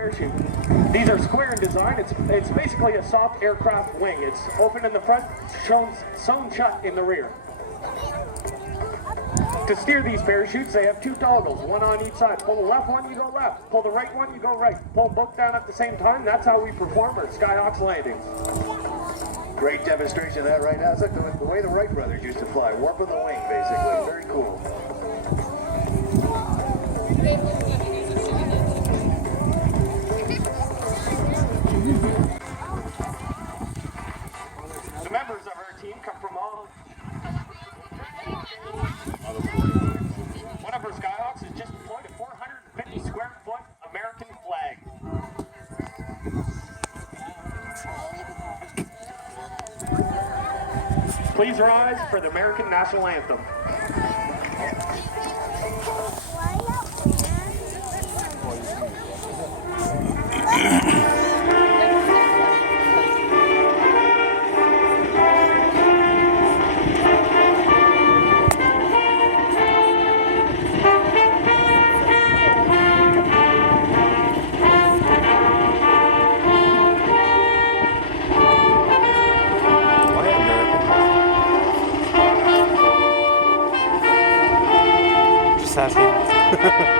parachute. These are square in design. It's basically a soft aircraft wing. It's open in the front, sewn shut in the rear. To steer these parachutes, they have two toggles, one on each side. Pull the left one, you go left. Pull the right one, you go right. Pull them both down at the same time. That's how we perform our Skyhawks landings. Great demonstration of that right now. It's like the way the Wright brothers used to fly. Warp of the wing, basically. Very cool. The members of our team come from all... One of our Skyhawks has just deployed a 450 square foot American flag. Please rise for the American National Anthem. Just asking.